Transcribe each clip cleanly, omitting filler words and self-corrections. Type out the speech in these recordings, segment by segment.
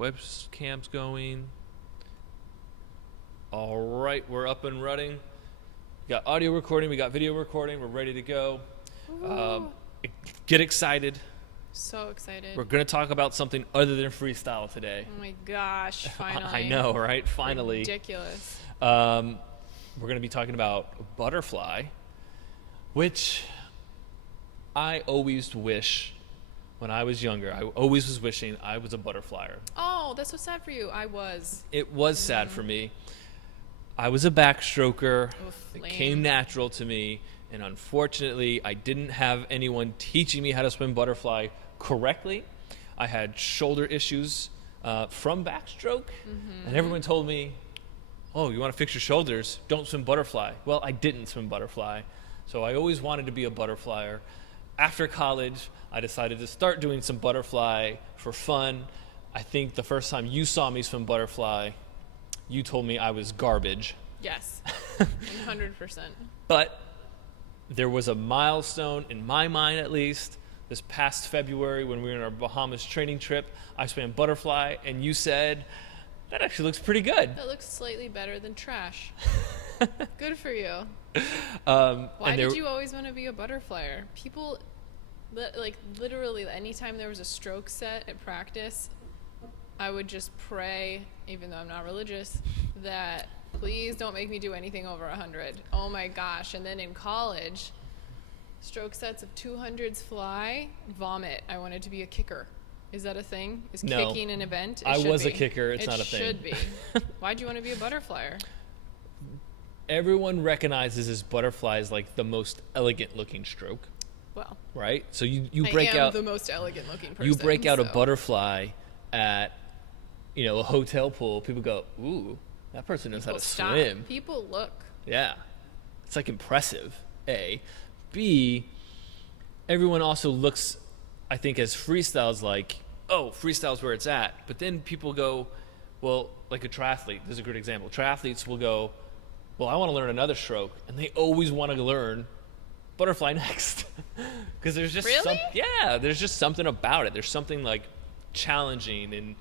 webcam's going. All right, we're up and running. We got audio recording, we got video recording, we're ready to go. Get excited. So excited. We're going to talk about something other than freestyle today. Oh my gosh, finally. I know, right? Finally. Ridiculous. We're going to be talking about butterfly, which I always wish when I was younger, I always was wishing I was a butterflyer. Oh, that's so sad for you. I was. It was sad for me. I was a backstroker. Oof, it lame. came natural to me, and unfortunately, I didn't have anyone teaching me how to swim butterfly correctly. I had shoulder issues from backstroke, and everyone told me, oh, you want to fix your shoulders? Don't swim butterfly. Well, I didn't swim butterfly, so I always wanted to be a butterflyer. After college, I decided to start doing some butterfly for fun. I think the first time you saw me swim butterfly, you told me I was garbage. Yes. 100%. But there was a milestone, in my mind at least, this past February when we were in our Bahamas training trip. I swam butterfly, and you said, that actually looks pretty good. That looks slightly better than trash. Good for you. Why did you always want to be a butterflyer? People, like literally anytime there was a stroke set at practice, I would just pray, even though I'm not religious, that please don't make me do anything over 100. Oh my gosh. And then in college, stroke sets of 200s fly, vomit. I wanted to be a kicker. Is that a thing? Is No. kicking an event? It I should was a be. kicker. It's not a thing. It should be. Why'd you want to be a butterflyer? Everyone recognizes this butterfly as like the most elegant looking stroke, Well, right? So you I break am out the most elegant looking person. you break out a so. butterfly at a hotel pool. People go, ooh, that person knows how People to stop. swim. People look. Yeah. It's like impressive, A. B, everyone also looks, I think, as freestyles like, oh, freestyle's where it's at. But then people go, well, like a triathlete, this is a good example. Triathletes will go, well, I want to learn another stroke. And they always want to learn butterfly next. Because there's just Really? there's just something about it. There's something like challenging and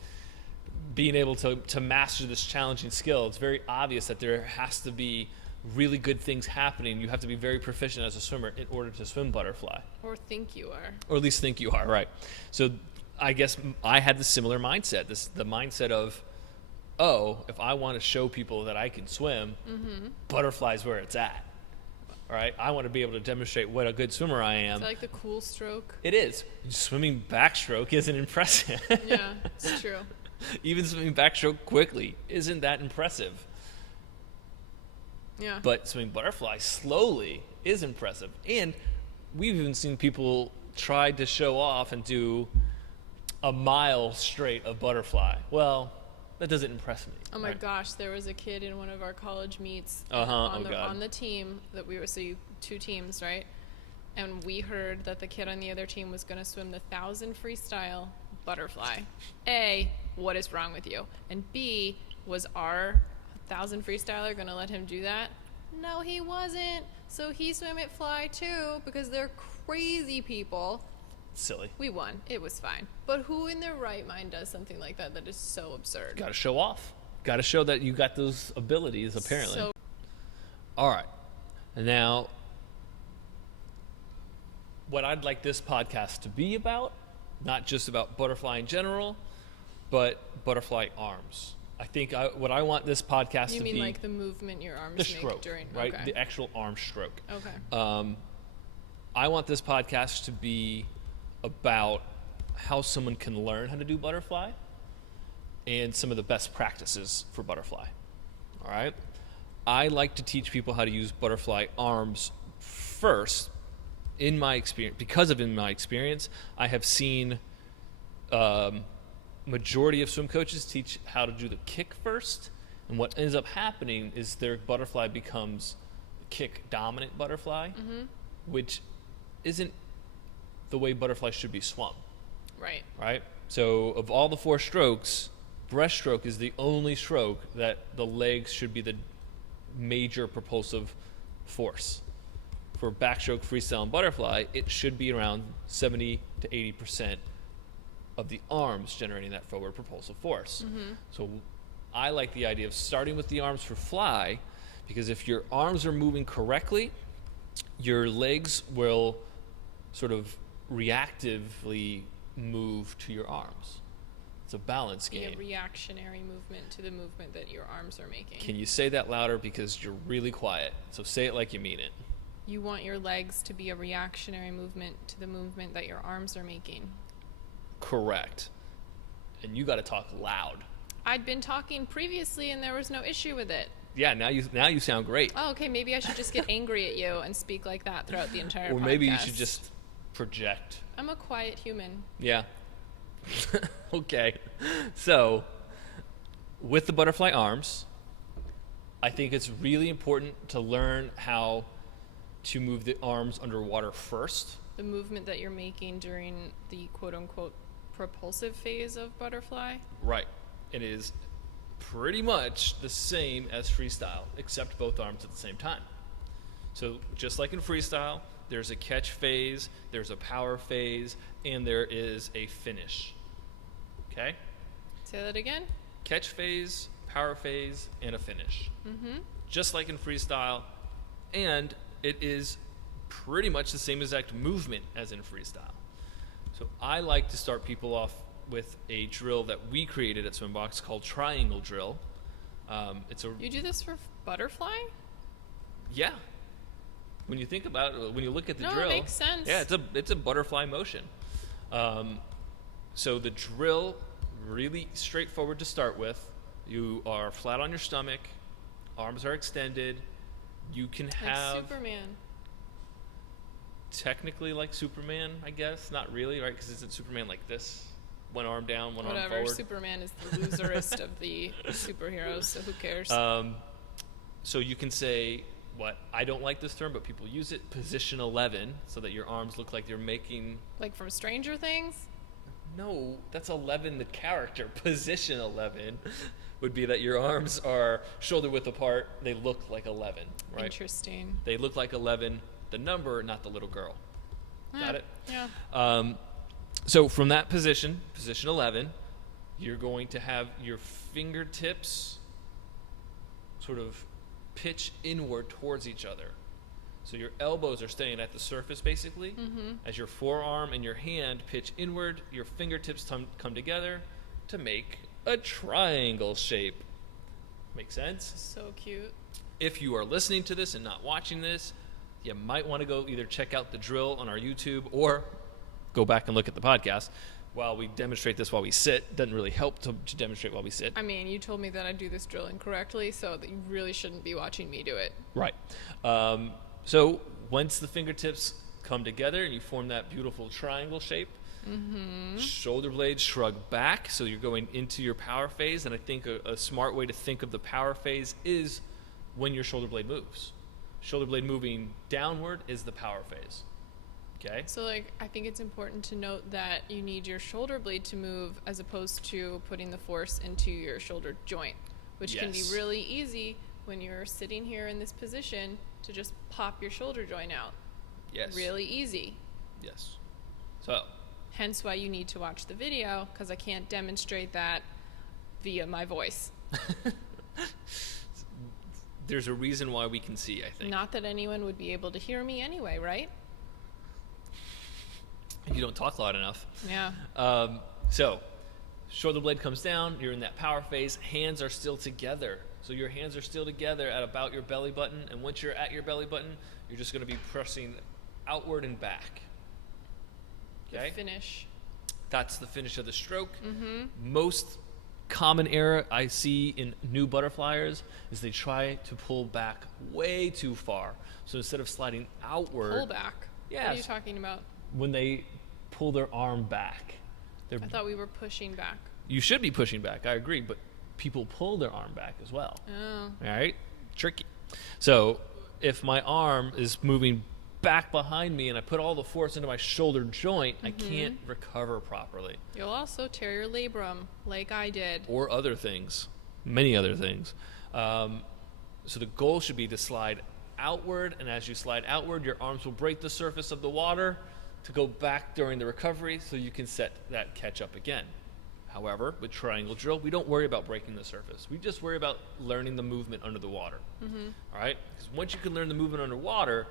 being able to master this challenging skill. It's very obvious that there has to be really good things happening. You have to be very proficient as a swimmer in order to swim butterfly. Or think you are. Or at least think you are, right. So I guess I had the similar mindset, the mindset of, oh, if I want to show people that I can swim, butterfly's where it's at. All right, I want to be able to demonstrate what a good swimmer I am. Is that like the cool stroke? It is. Swimming backstroke isn't impressive. Yeah, it's true. Even swimming backstroke quickly isn't that impressive. Yeah. But swimming butterfly slowly is impressive. And we've even seen people try to show off and do a mile straight of butterfly. Well, that doesn't impress me. Oh my right? gosh, there was a kid in one of our college meets Oh God. on the team that we were, so you, 2 teams, right? And we heard that the kid on the other team was going to swim the 1,000 freestyle butterfly. A, what is wrong with you? And B, was our 1,000 freestyler going to let him do that? No, he wasn't. So he swam it fly too, because they're crazy people. Silly. We won. It was fine. But who in their right mind does something like that that is so absurd? Got to show off. Got to show that you got those abilities, apparently. So, All right. And now, what I'd like this podcast to be about, not just about butterfly in general, but butterfly arms. I think what I want this podcast you to mean be like the movement your arms the make stroke, during... right? Okay. The actual arm stroke. Okay. I want this podcast to be about how someone can learn how to do butterfly and some of the best practices for butterfly. All right? I like to teach people how to use butterfly arms first. In my experience, I have seen majority of swim coaches teach how to do the kick first, and what ends up happening is their butterfly becomes kick dominant butterfly, which isn't the way butterfly should be swum, Right. right? So of all the 4 strokes, breaststroke is the only stroke that the legs should be the major propulsive force. For backstroke, freestyle, and butterfly, it should be around 70 to 80% of the arms generating that forward propulsive force. So I like the idea of starting with the arms for fly, because if your arms are moving correctly, your legs will sort of reactively move to your arms. It's a balance game. A reactionary movement to the movement that your arms are making. Can you say that louder, because you're really quiet? So say it like you mean it. You want your legs to be a reactionary movement to the movement that your arms are making. Correct. And you got to talk loud. I'd been talking previously and there was no issue with it. Yeah, now you sound great. Oh, okay, maybe I should just get angry at you and speak like that throughout the entire podcast. Or maybe you should just project. I'm a quiet human. Yeah. Okay. So, with the butterfly arms, I think it's really important to learn how to move the arms underwater first. The movement that you're making during the quote-unquote propulsive phase of butterfly. Right. It is pretty much the same as freestyle, except both arms at the same time. So just like in freestyle, there's a catch phase, there's a power phase, and there is a finish. Okay? Say that again? Catch phase, power phase, and a finish. Just like in freestyle, and it is pretty much the same exact movement as in freestyle. So I like to start people off with a drill that we created at SwimBox called triangle drill. You do this for butterfly? Yeah. When you think about it, when you look at the drill, it makes sense. Yeah, it's a butterfly motion. So the drill, really straightforward to start with. You are flat on your stomach, arms are extended. You can have like Superman. Technically like Superman, I guess. Not really, right? Because isn't Superman like this? One arm down, one arm forward. Superman is the loserest of the superheroes, so who cares? So you can say, I don't like this term, but people use it, position 11, so that your arms look like you're making... Like from Stranger Things? No, that's 11, the character. Position 11 would be that your arms are shoulder width apart. They look like 11, right? Interesting. They look like 11, the number, not the little girl. Got it? Yeah. So from that position 11, you're going to have your fingertips sort of pitch inward towards each other. So your elbows are staying at the surface, basically. As your forearm and your hand pitch inward, your fingertips come together to make a triangle shape. Make sense? So cute. If you are listening to this and not watching this, you might want to go either check out the drill on our YouTube or go back and look at the podcast while we demonstrate this while we sit. Doesn't really help to demonstrate while we sit. I mean, you told me that I do this drill incorrectly, so that you really shouldn't be watching me do it. Right. So once the fingertips come together and you form that beautiful triangle shape, shoulder blades shrug back, so you're going into your power phase. And I think a smart way to think of the power phase is when your shoulder blade moves. Shoulder blade moving downward is the power phase. Okay? So, I think it's important to note that you need your shoulder blade to move as opposed to putting the force into your shoulder joint, which can be really easy when you're sitting here in this position to just pop your shoulder joint out. Yes. Really easy. Yes. So. Hence why you need to watch the video, because I can't demonstrate that via my voice. There's a reason why we can see, I think. Not that anyone would be able to hear me anyway, right? You don't talk loud enough. Yeah. So, shoulder blade comes down. You're in that power phase. Hands are still together. So your hands are still together at about your belly button. And once you're at your belly button, you're just going to be pressing outward and back. Okay? The finish. That's the finish of the stroke. Most common error I see in new butterflyers is they try to pull back way too far. So instead of sliding outward... Pull back? Yes. What are you talking about? When they pull their arm back. I thought we were pushing back. You should be pushing back, I agree, but people pull their arm back as well. Oh. All right? Tricky. So if my arm is moving back behind me and I put all the force into my shoulder joint, I can't recover properly. You'll also tear your labrum like I did. Or other things. Many other things. So the goal should be to slide outward, and as you slide outward, your arms will break the surface of the water, to go back during the recovery so you can set that catch up again. However, with triangle drill, we don't worry about breaking the surface. We just worry about learning the movement under the water. All right? Because once you can learn the movement underwater,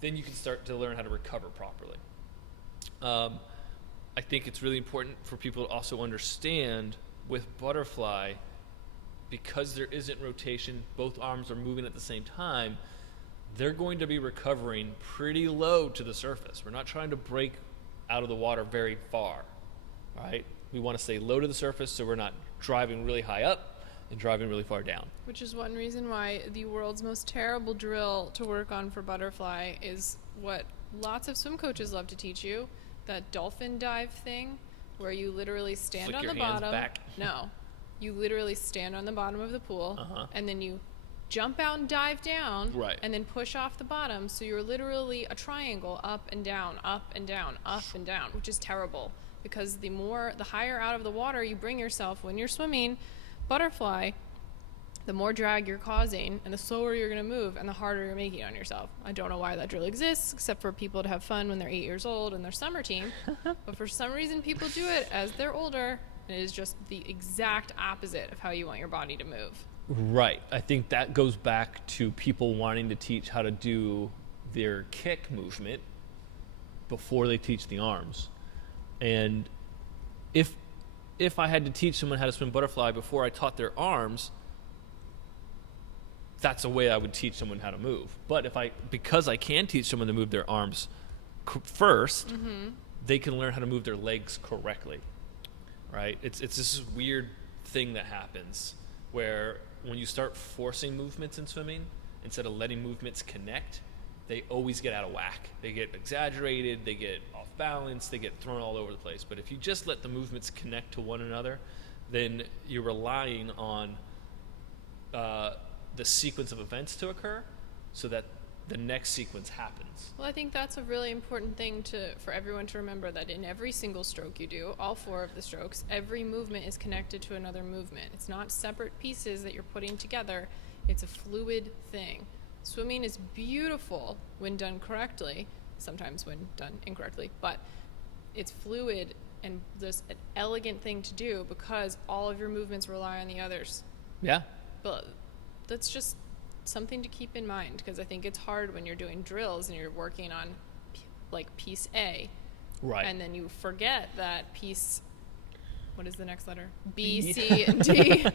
then you can start to learn how to recover properly. I think it's really important for people to also understand with butterfly, because there isn't rotation, both arms are moving at the same time, they're going to be recovering pretty low to the surface. We're not trying to break out of the water very far, right? We want to stay low to the surface so we're not driving really high up and driving really far down. Which is one reason why the world's most terrible drill to work on for butterfly is what lots of swim coaches love to teach you, that dolphin dive thing, where you literally stand Flick on your the hands bottom. back. No, you literally stand on the bottom of the pool, and then you jump out and dive down, Right. and then push off the bottom. So you're literally a triangle, up and down, up and down, up and down, which is terrible. Because the higher out of the water you bring yourself when you're swimming butterfly, the more drag you're causing and the slower you're going to move and the harder you're making it on yourself. I don't know why that drill exists, except for people to have fun when they're 8 years old and their summer team. But for some reason, people do it as they're older. And it is just the exact opposite of how you want your body to move. Right. I think that goes back to people wanting to teach how to do their kick movement before they teach the arms. And if I had to teach someone how to swim butterfly before I taught their arms, that's a way I would teach someone how to move. But because I can teach someone to move their arms first, they can learn how to move their legs correctly. Right? It's this weird thing that happens where when you start forcing movements in swimming, instead of letting movements connect, they always get out of whack. They get exaggerated, they get off balance, they get thrown all over the place. But if you just let the movements connect to one another, then you're relying on the sequence of events to occur so that the next sequence happens. Well, I think that's a really important thing for everyone to remember, that in every single stroke you do, all 4 of the strokes, every movement is connected to another movement. It's not separate pieces that you're putting together. It's a fluid thing. Swimming is beautiful when done correctly, sometimes when done incorrectly, but it's fluid and just an elegant thing to do because all of your movements rely on the others. Yeah. But that's just something to keep in mind, because I think it's hard when you're doing drills and you're working on like piece A, Right. and then you forget that piece, what is the next letter? B, C, and D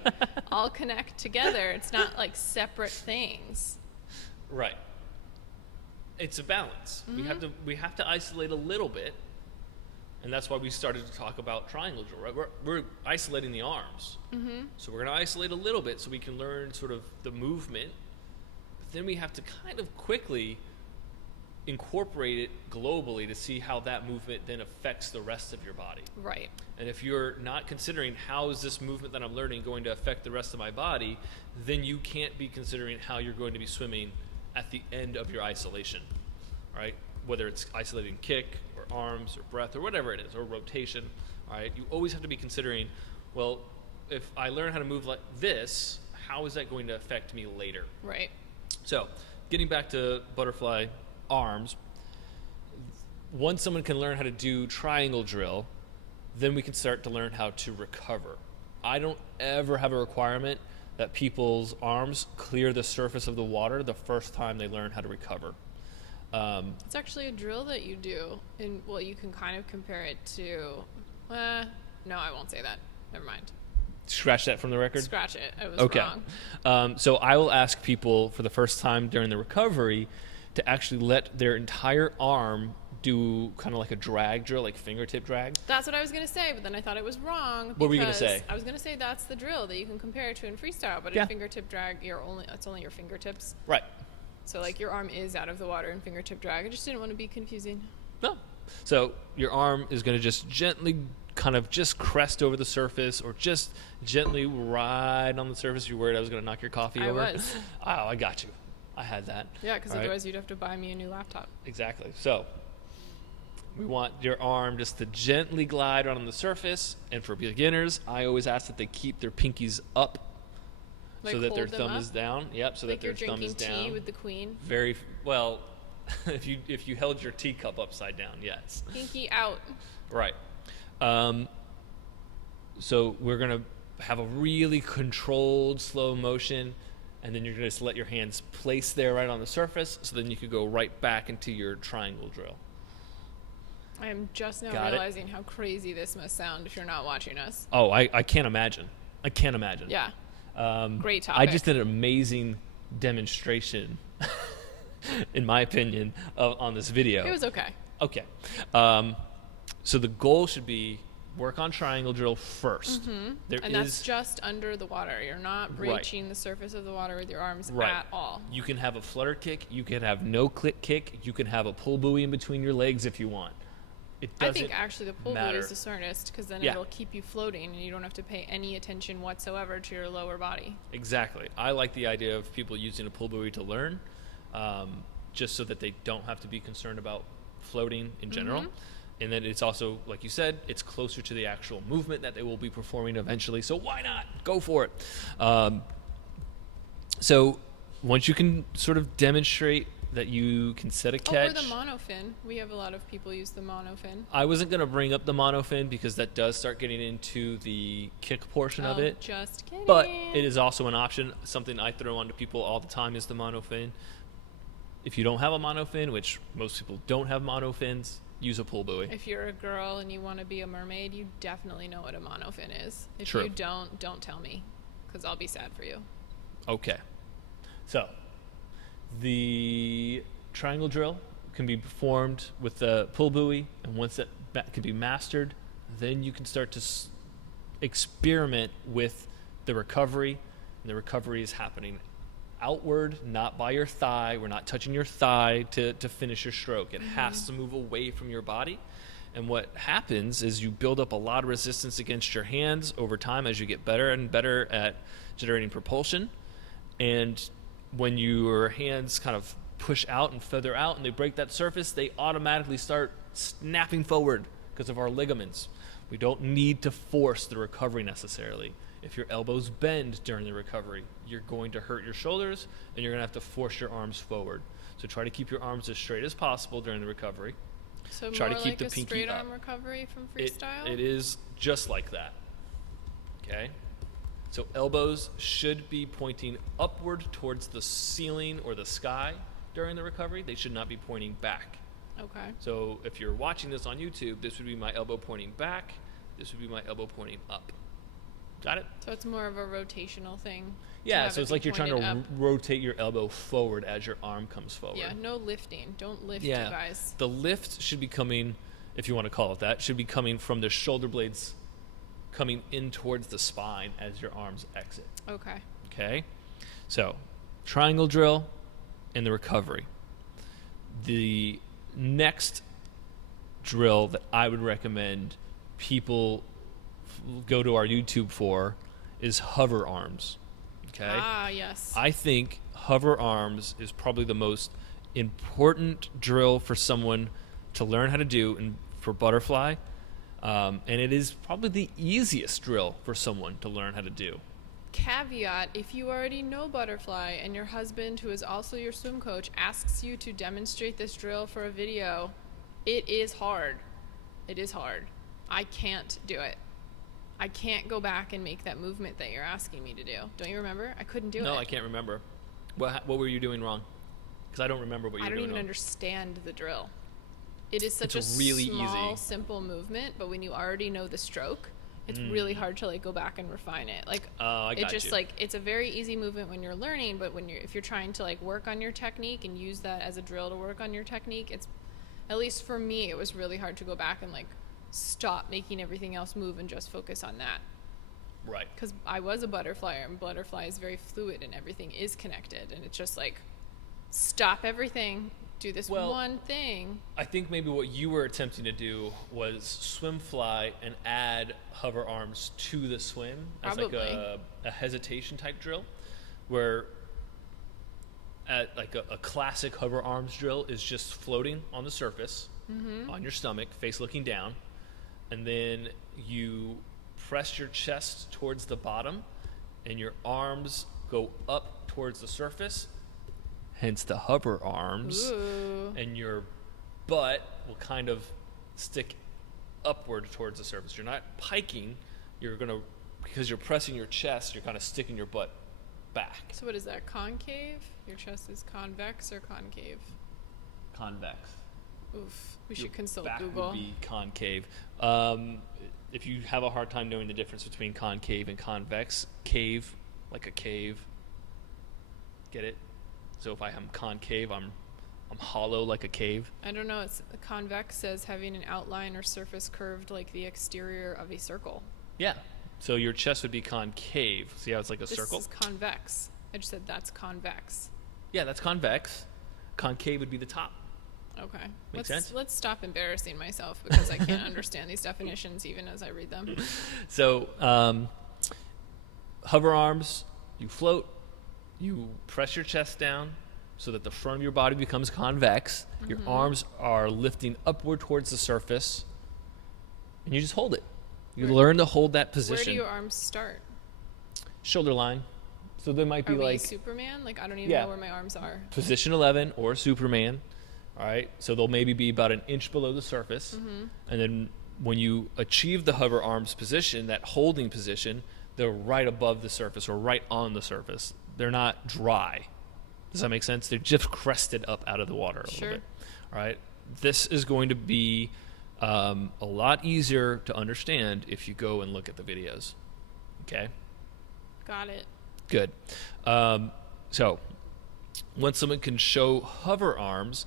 all connect together. It's not like separate things. Right. It's a balance. We have to isolate a little bit, and that's why we started to talk about triangle drill. Right? We're isolating the arms, so we're going to isolate a little bit so we can learn sort of the movement. But then we have to kind of quickly incorporate it globally to see how that movement then affects the rest of your body. Right. And if you're not considering how is this movement that I'm learning going to affect the rest of my body, then you can't be considering how you're going to be swimming at the end of your isolation, right? Whether it's isolating kick or arms or breath or whatever it is, or rotation, all right? You always have to be considering, well, if I learn how to move like this, how is that going to affect me later? Right. So, getting back to butterfly arms, once someone can learn how to do triangle drill, then we can start to learn how to recover. I don't ever have a requirement that people's arms clear the surface of the water the first time they learn how to recover. It's actually a drill that you do, and well, you can kind of compare it to, no, I won't say that. Never mind. Scratch that from the record? Scratch it. I was Okay. wrong. So I will ask people for the first time during the recovery to actually let their entire arm do kind of like a drag drill, like fingertip drag. That's what I was going to say, but then I thought it was wrong. What were you going to say? I was going to say that's the drill that you can compare it to in freestyle, but Yeah. in fingertip drag, it's only your fingertips. Right. So like your arm is out of the water in fingertip drag. I just didn't want to be confusing. No. So your arm is going to just gently kind of just crest over the surface or just gently ride on the surface. You're worried I was going to knock your coffee over? I was. Oh, I got you. I had that. Yeah, because All right. otherwise you'd have to buy me a new laptop. Exactly. So we want your arm just to gently glide on the surface. And for beginners, I always ask that they keep their pinkies up Like so that their hold them thumb up? is down. Yep, so Like that their you're thumb is drinking down. tea with the queen. Very well. if you held your teacup upside down, yes. Pinky out. Right. So we're going to have a really controlled slow motion, and then you're going to just let your hands place there right on the surface, so then you could go right back into your triangle drill. I am just now realizing how crazy this must sound if you're not watching us. Oh, I can't imagine. I can't imagine. Yeah. Great topic. I just did an amazing demonstration, in my opinion, on this video. It was okay. Okay. So the goal should be work on triangle drill first. And that's just under the water. You're not reaching the surface of the water with your arms at all. You can have a flutter kick. You can have no click kick. You can have a pull buoy in between your legs if you want. I think actually the pull buoy is the smartest, because then it'll keep you floating and you don't have to pay any attention whatsoever to your lower body. Exactly. I like the idea of people using a pull buoy to learn, just so that they don't have to be concerned about floating in general. And then it's also, like you said, it's closer to the actual movement that they will be performing eventually. So why not? Go for it. So once you can sort of demonstrate that you can set a catch. Or the monofin. We have a lot of people use the monofin. I wasn't going to bring up the monofin because that does start getting into the kick portion of it. Just kidding. But it is also an option. Something I throw onto people all the time is the monofin. If you don't have a monofin, which most people don't have monofins, use a pull buoy. If you're a girl and you want to be a mermaid, you definitely know what a monofin is. If True. you don't tell me, because I'll be sad for you. Okay. So the triangle drill can be performed with the pull buoy, and once that can be mastered, then you can start to experiment with the recovery. And the recovery is happening outward, not by your thigh. We're not touching your thigh to finish your stroke. It has to move away from your body. And what happens is you build up a lot of resistance against your hands over time as you get better and better at generating propulsion. And when your hands kind of push out and feather out and they break that surface, they automatically start snapping forward because of our ligaments. We don't need to force the recovery necessarily. If your elbows bend during the recovery, you're going to hurt your shoulders and you're going to have to force your arms forward. So try to keep your arms as straight as possible during the recovery. So try more to keep like the a pinky straight up. arm recovery from freestyle? It is just like that. Okay? So elbows should be pointing upward towards the ceiling or the sky during the recovery. They should not be pointing back. Okay. So if you're watching this on YouTube, this would be my elbow pointing back. This would be my elbow pointing up. Got it? So it's more of a rotational thing. Yeah, so it's like you're trying to rotate your elbow forward as your arm comes forward. Yeah, no lifting. Don't lift, you guys. The lift should be coming, if you want to call it that, should be coming from the shoulder blades coming in towards the spine as your arms exit. Okay. Okay? So, triangle drill and the recovery. The next drill that I would recommend people go to our YouTube for is hover arms. Okay? Ah, yes. I think hover arms is probably the most important drill for someone to learn how to do for butterfly. And it is probably the easiest drill for someone to learn how to do. Caveat, if you already know butterfly and your husband, who is also your swim coach, asks you to demonstrate this drill for a video, it is hard. It is hard. I can't do it. I can't go back and make that movement that you're asking me to do. Don't you remember? I couldn't do it. No, I can't remember. What were you doing wrong? Because I don't remember what you were doing wrong. I don't even understand the drill. It is such a really small, easy, simple movement, but when you already know the stroke, it's really hard to like go back and refine it. Like, it's a very easy movement when you're learning, but if you're trying to like work on your technique and use that as a drill to work on your technique, it's, at least for me, it was really hard to go back and like stop making everything else move and just focus on that. Right. Because I was a butterflyer, and butterfly is very fluid and everything is connected, and it's just like, stop everything, do this one thing. I think maybe what you were attempting to do was swim fly and add hover arms to the swim. Probably. As like a hesitation type drill, where at like a classic hover arms drill is just floating on the surface on your stomach, face looking down, and then you press your chest towards the bottom and your arms go up towards the surface, hence the hover arms. Ooh. And your butt will kind of stick upward towards the surface. You're not piking. You're going to, because you're pressing your chest, you're kind of sticking your butt back. So what is that, concave? Your chest is convex or concave? Convex. Oof. We should Your consult back Google. would be concave. If you have a hard time knowing the difference between concave and convex, cave, like a cave. Get it? So if I am concave, I'm hollow like a cave. I don't know. It's convex says having an outline or surface curved like the exterior of a circle. Yeah. So your chest would be concave. See how it's like a circle? This is convex. I just said that's convex. Yeah, that's convex. Concave would be the top. Okay. Make sense? Let's stop embarrassing myself because I can't understand these definitions even as I read them. So hover arms, you float, you press your chest down so that the front of your body becomes convex. Mm-hmm. Your arms are lifting upward towards the surface, and you just hold it. You learn to hold that position. Where do your arms start? Shoulder line. So there might be Are we like Superman? Like I don't even know where my arms are. Position 11 or Superman. All right. So they'll maybe be about an inch below the surface. Mm-hmm. And then when you achieve the hover arms position, that holding position, they're right above the surface or right on the surface. They're not dry. Does that make sense? They're just crested up out of the water a little bit. All right. This is going to be a lot easier to understand if you go and look at the videos. Okay. Got it. Good. So when someone can show hover arms,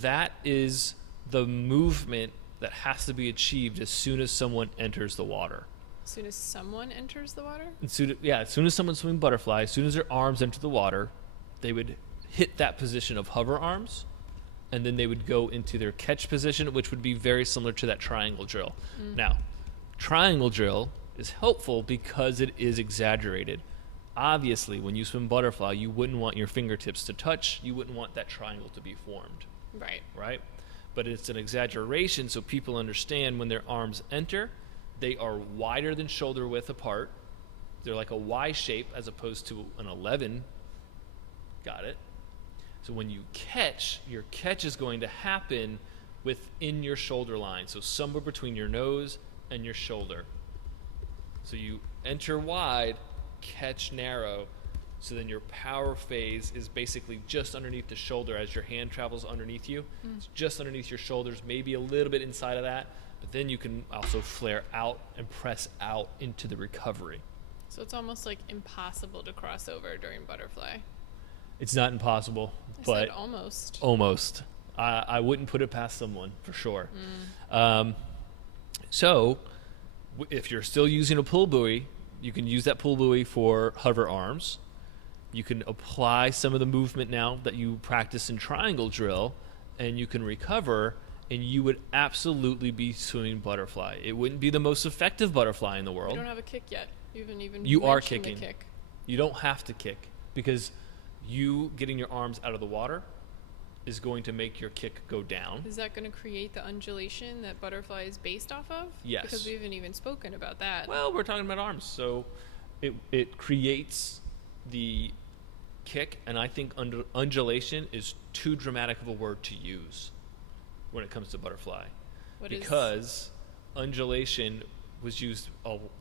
that is the movement that has to be achieved as soon as someone enters the water. As soon as someone enters the water? As soon as someone swimming butterfly, as soon as their arms enter the water, they would hit that position of hover arms, and then they would go into their catch position, which would be very similar to that triangle drill. Now, triangle drill is helpful because it is exaggerated. Obviously, when you swim butterfly, you wouldn't want your fingertips to touch. You wouldn't want that triangle to be formed. Right? But it's an exaggeration so people understand when their arms enter, they are wider than shoulder width apart. They're like a Y shape as opposed to an 11. Got it? So when you catch, your catch is going to happen within your shoulder line. So somewhere between your nose and your shoulder. So you enter wide, catch narrow. So then your power phase is basically just underneath the shoulder as your hand travels underneath you. It's just underneath your shoulders, maybe a little bit inside of that. But then you can also flare out and press out into the recovery. So it's almost like impossible to cross over during butterfly. It's not impossible, but said almost. Almost. I wouldn't put it past someone for sure. So if you're still using a pull buoy, you can use that pull buoy for hover arms. You can apply some of the movement now that you practice in triangle drill, and you can recover, and you would absolutely be swimming butterfly. It wouldn't be the most effective butterfly in the world. You don't have a kick yet. You haven't even You are mentioned kicking. the kick. You don't have to kick because you getting your arms out of the water is going to make your kick go down. Is that going to create the undulation that butterfly is based off of? Yes. Because we haven't even spoken about that. Well, we're talking about arms, so it creates the kick, and I think undulation is too dramatic of a word to use when it comes to butterfly. Because undulation was used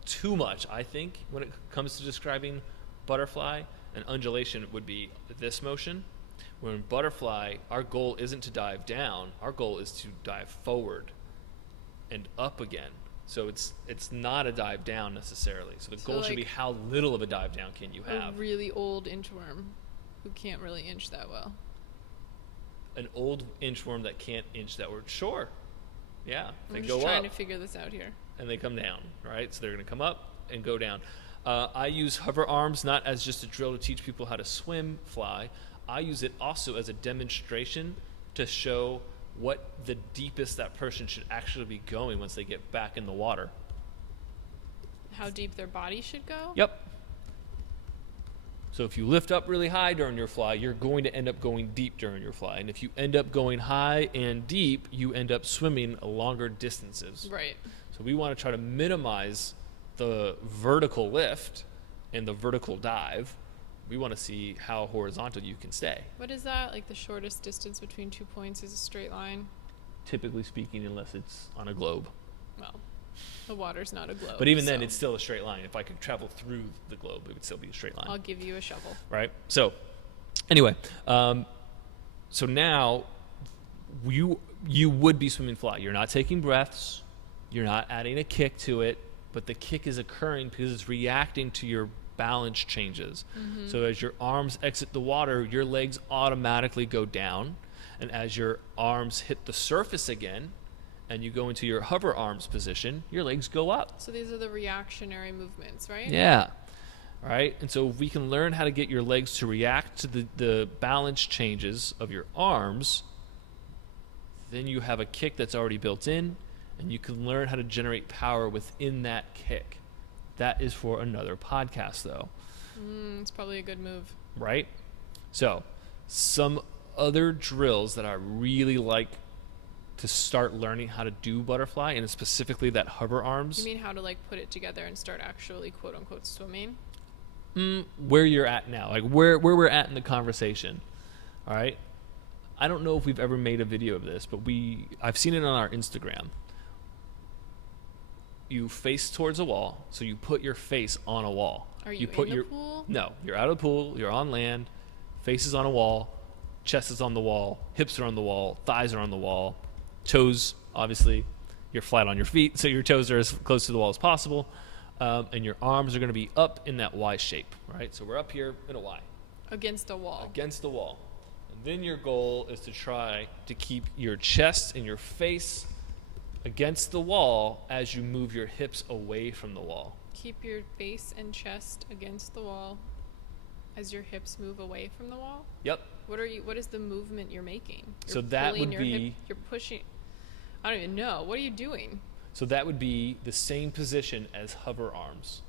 too much, I think, when it comes to describing butterfly. And undulation would be this motion. When butterfly, our goal isn't to dive down. Our goal is to dive forward and up again. So it's not a dive down necessarily. So the goal should be how little of a dive down can you have. A really old inchworm who can't really inch that well. An old inchworm that can't inch that word. Sure. Yeah. I'm just trying to figure this out here. And they come down, right? So they're going to come up and go down. I use hover arms not as just a drill to teach people how to swim, fly. I use it also as a demonstration to show what the deepest that person should actually be going once they get back in the water. How deep their body should go? Yep. So if you lift up really high during your fly, you're going to end up going deep during your fly. And if you end up going high and deep, you end up swimming longer distances. Right. So we want to try to minimize the vertical lift and the vertical dive We want to see how horizontal you can stay. What is that? Like the shortest distance between 2 points is a straight line? Typically speaking, unless it's on a globe. Well, the water's not a globe. But even then, it's still a straight line. If I could travel through the globe, it would still be a straight line. I'll give you a shovel. Right? So, anyway, so now you would be swimming flat. You're not taking breaths. You're not adding a kick to it. But the kick is occurring because it's reacting to your balance changes. Mm-hmm. So as your arms exit the water, your legs automatically go down. And as your arms hit the surface again, and you go into your hover arms position, your legs go up. So these are the reactionary movements, right? Yeah. Right? And so if we can learn how to get your legs to react to the balance changes of your arms, then you have a kick that's already built in, and you can learn how to generate power within that kick. That is for another podcast, though. It's probably a good move. Right? So, some other drills that I really like to start learning how to do butterfly, and specifically that hover arms. You mean how to like put it together and start actually quote unquote swimming? Where you're at now, like where we're at in the conversation. All right? I don't know if we've ever made a video of this, but I've seen it on our Instagram. You face towards a wall, so you put your face on a wall. Are you put in the pool? No, you're out of the pool, you're on land, face is on a wall, chest is on the wall, hips are on the wall, thighs are on the wall, toes, obviously, you're flat on your feet, so your toes are as close to the wall as possible, and your arms are going to be up in that Y shape, right? So we're up here in a Y. Against a wall. Against the wall. And then your goal is to try to keep your chest and your face against the wall as you move your hips away from the wall. Keep your face and chest against the wall as your hips move away from the wall? Yep. What is the movement you're making? So that would be... You're pushing... I don't even know. What are you doing? So that would be the same position as hover arms.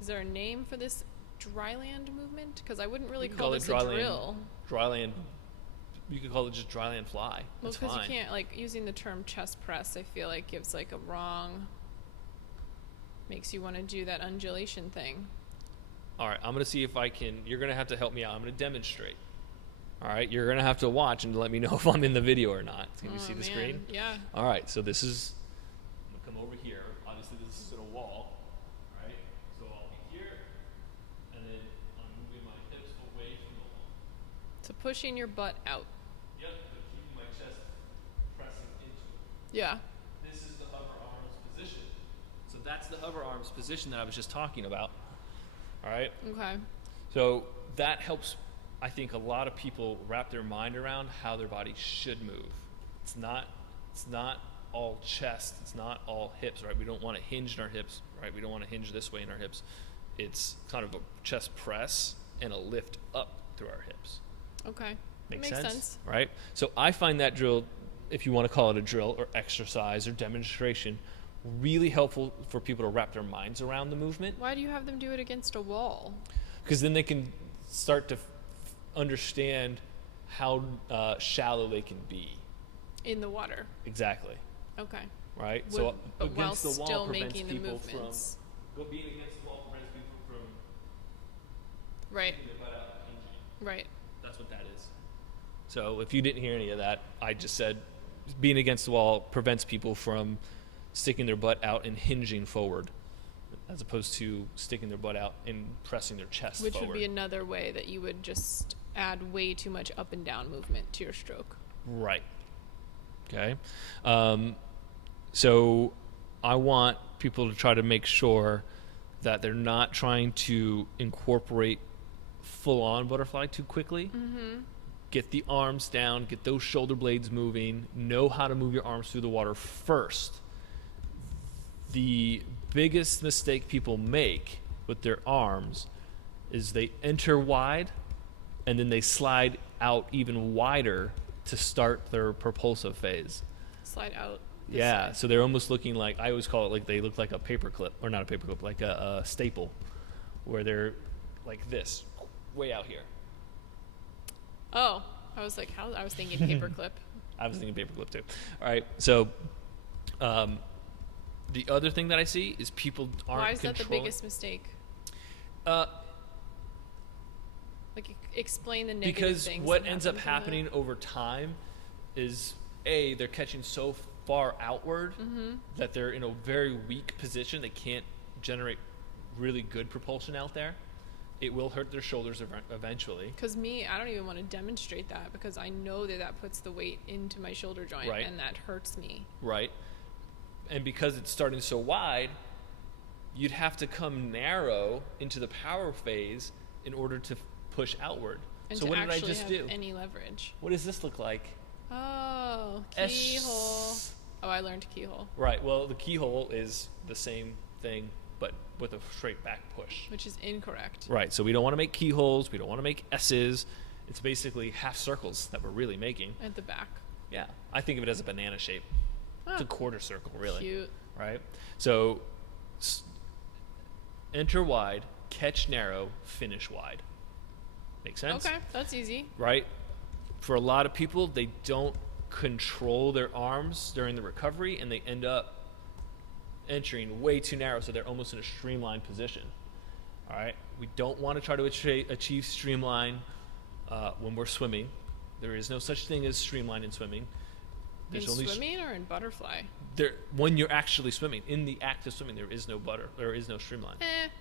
Is there a name for this dryland movement? Because I wouldn't really call this a drill. Dryland. You could call it just dryland fly. Well, because you can't, like, using the term chest press, I feel like gives, like, a wrong... Makes you want to do that undulation thing. All right, I'm going to see if I can... You're going to have to help me out. I'm going to demonstrate. All right, you're going to have to watch and let me know if I'm in the video or not. Can you see the screen? Yeah. All right, so this is... I'm going to come over here. Obviously, this is in a wall. All right, so I'll be here, and then I'm moving my hips away from the wall. So pushing your butt out. Yep, but keeping my chest pressing into it. Yeah. This is the hover arms position. So that's the hover arms position that I was just talking about. All right? Okay. So that helps, I think, a lot of people wrap their mind around how their body should move. It's not all chest. It's not all hips, right? We don't want to hinge in our hips, right? We don't want to hinge this way in our hips. It's kind of a chest press and a lift up through our hips. Okay. Makes sense. Right? So I find that drill, if you want to call it a drill or exercise or demonstration, really helpful for people to wrap their minds around the movement. Why do you have them do it against a wall? Because then they can start to understand how shallow they can be. In the water. Exactly. Okay. Right? So against while the wall still prevents making the people movements. being against the wall prevents people from right. sticking their butt out and hinging. Right. That's what that is. So if you didn't hear any of that, I just said being against the wall prevents people from sticking their butt out and hinging forward, as opposed to sticking their butt out and pressing their chest Which forward. Would be another way that you would just add way too much up and down movement to your stroke. Right. Okay. So I want people to try to make sure that they're not trying to incorporate full-on butterfly too quickly. Mm-hmm. Get the arms down, get those shoulder blades moving, know how to move your arms through the water first. The biggest mistake people make with their arms is they enter wide and then they slide out even wider to start their propulsive phase. Slide out. Yeah, so they're almost looking like, I always call it like they look like a paper clip, or not a paper clip, like a staple, where they're like this, way out here. Oh, I was like, I was thinking paperclip. I was thinking paperclip too. All right, so the other thing that I see is people aren't controlling. Why is that the biggest mistake? Like, explain the negative because things. what that ends happen up from happening that. over time is they're catching so far outward that they're in a very weak position. They can't generate really good propulsion out there. It will hurt their shoulders eventually. Because I don't even want to demonstrate that because I know that puts the weight into my shoulder joint, Right. and that hurts me. Right. And because it's starting so wide, you'd have to come narrow into the power phase in order to push outward. And So to what did I actually just have do? any leverage. What does this look like? Oh, S- keyhole. Oh, I learned keyhole, Right. Well, the keyhole is the same thing, but with a straight back push. which is incorrect. Right. So we don't want to make keyholes. We don't want to make S's. It's basically half circles that we're really making. At the back. Yeah. I think of it as a banana shape. It's a Oh, quarter circle, really. cute. Right. So enter wide, catch narrow, finish wide. Make sense? Okay, that's easy. Right? For a lot of people, they don't control their arms during the recovery, and they end up entering way too narrow, so they're almost in a streamlined position. All right? We don't want to try to achieve streamline when we're swimming. There is no such thing as streamline in swimming. In swimming or in butterfly? When you're actually swimming, in the act of swimming, there is no streamline.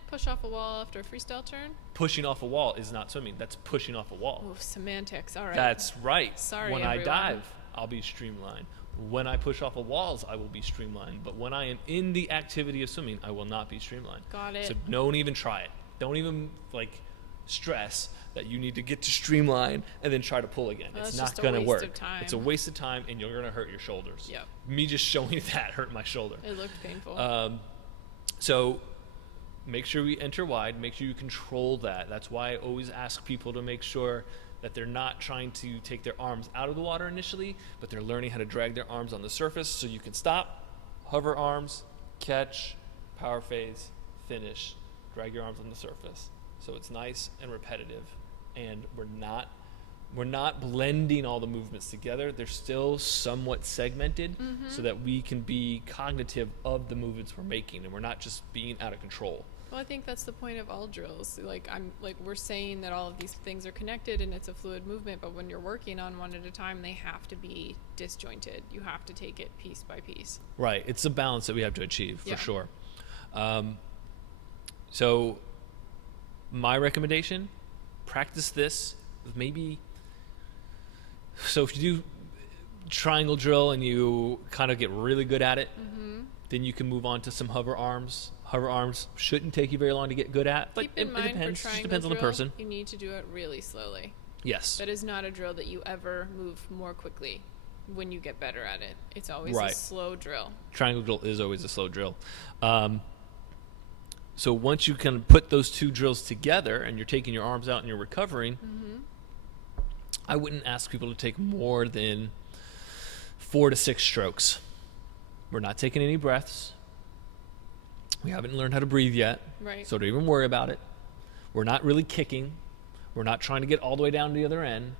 Push off a wall after a freestyle turn? Pushing off a wall is not swimming. That's pushing off a wall. Oh, semantics. All right. That's right. Sorry, When I everyone. dive, I'll be streamlined. When I push off of walls, I will be streamlined. But when I am in the activity of swimming, I will not be streamlined. Got it. So don't even try it. Don't even stress that you need to get to streamline and then try to pull again. Well, it's that's not just a going to waste work. of time. It's a waste of time, and you're going to hurt your shoulders. Yep. Me just showing that hurt my shoulder. It looked painful. So make sure we enter wide. Make sure you control that. That's why I always ask people to make sure that they're not trying to take their arms out of the water initially, but they're learning how to drag their arms on the surface so you can stop, hover arms, catch, power phase, finish, drag your arms on the surface. So it's nice and repetitive, and we're not blending all the movements together. They're still somewhat segmented so that we can be cognitive of the movements we're making, and we're not just being out of control. Well, I think that's the point of all drills. We're saying that all of these things are connected and it's a fluid movement, but when you're working on one at a time, they have to be disjointed. You have to take it piece by piece. Right. It's a balance that we have to achieve, for Yeah. sure. So my recommendation, practice this with so if you do triangle drill and you kind of get really good at it, then you can move on to some hover arms. Hover arms shouldn't take you very long to get good at, but Keep in mind, it depends. for It just triangle depends on the drill, person. you need to do it really slowly. Yes. That is not a drill that you ever move more quickly when you get better at it. It's always Right. a slow drill. Triangle drill is always a slow drill. So once you can put those two drills together and you're taking your arms out and you're recovering, I wouldn't ask people to take more than 4 to 6 strokes. We're not taking any breaths. We haven't learned how to breathe yet. Right. So don't even worry about it. We're not really kicking. We're not trying to get all the way down to the other end.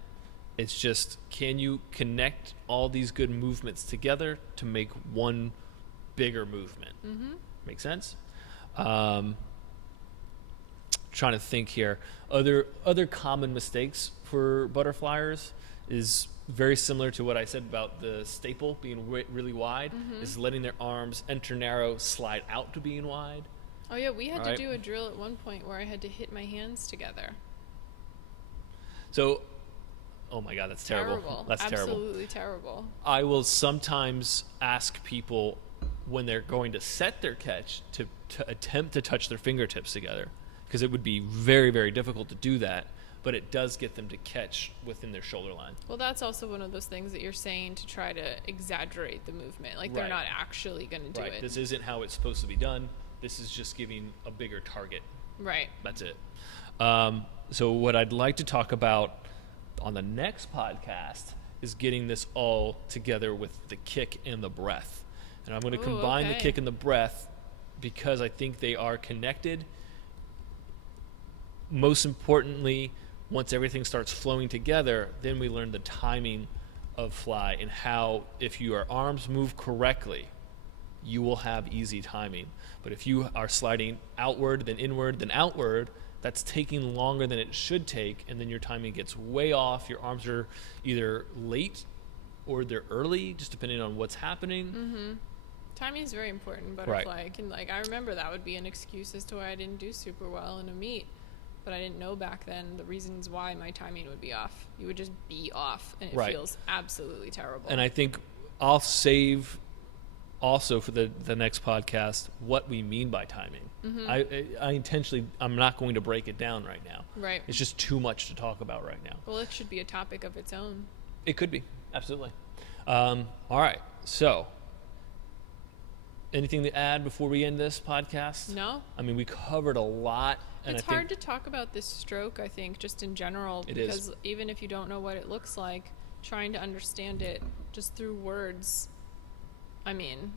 It's just, can you connect all these good movements together to make one bigger movement? Make sense? Trying to think here. Other common mistakes for butterflyers is very similar to what I said about the staple being really wide, is letting their arms enter narrow, slide out to being wide. Oh yeah, we had All to right. do a drill at one point where I had to hit my hands together. So, oh my God, that's terrible. That's terrible. Absolutely terrible. I will sometimes ask people when they're going to set their catch to attempt to touch their fingertips together, because it would be very, very difficult to do that, but it does get them to catch within their shoulder line. Well, that's also one of those things that you're saying to try to exaggerate the movement. Like, they're Right. not actually going to do Right. it. This isn't how it's supposed to be done. This is just giving a bigger target. Right. That's it. So what I'd like to talk about on the next podcast is getting this all together with the kick and the breath. And I'm going to Ooh, combine the okay. kick and the breath because I think they are connected. Most importantly, once everything starts flowing together, then we learn the timing of fly and how, if your arms move correctly, you will have easy timing. But if you are sliding outward, then inward, then outward, that's taking longer than it should take, and then your timing gets way off. Your arms are either late or they're early, just depending on what's happening. Mm-hmm. Timing is very important in butterfly. Right. I remember that would be an excuse as to why I didn't do super well in a meet, but I didn't know back then the reasons why my timing would be off. You would just be off, and it feels absolutely terrible. And I think I'll save also for the next podcast what we mean by timing. Mm-hmm. I intentionally, I'm not going to break it down right now. Right. It's just too much to talk about right now. Well, it should be a topic of its own. It could be. Absolutely. All right. So, anything to add before we end this podcast? No. I mean, we covered a lot. And it's hard to talk about this stroke, I think, just in general. Because even if you don't know what it looks like, trying to understand it just through words, I mean,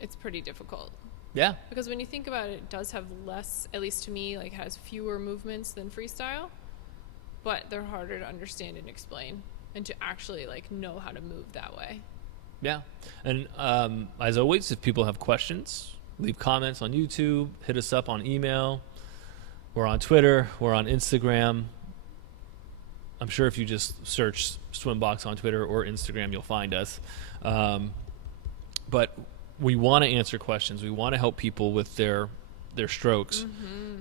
it's pretty difficult. Yeah. Because when you think about it, it does have less, at least to me, like has fewer movements than freestyle, but they're harder to understand and explain and to actually like know how to move that way. Yeah. And as always, if people have questions, leave comments on YouTube, hit us up on email. We're on Twitter. We're on Instagram. I'm sure if you just search SwimBox on Twitter or Instagram, you'll find us. But we want to answer questions. We want to help people with their strokes. Mm-hmm.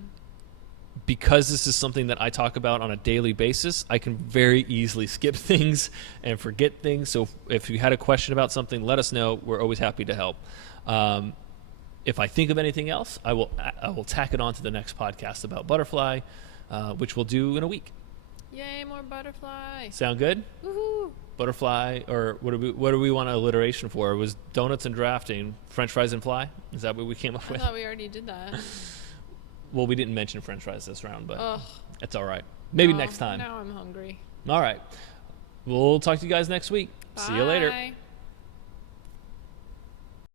Because this is something that I talk about on a daily basis, I can very easily skip things and forget things. So if you had a question about something, let us know. We're always happy to help. If I think of anything else, I will tack it on to the next podcast about butterfly, which we'll do in a week. Yay, more butterfly. Sound good? Woohoo. Butterfly, or what do we want an alliteration for? It was donuts and drafting, French fries and fly? Is that what we came up with? I thought we already did that. Well, we didn't mention French fries this round, but that's all right. Maybe next time. Now I'm hungry. All right. We'll talk to you guys next week. Bye. See you later.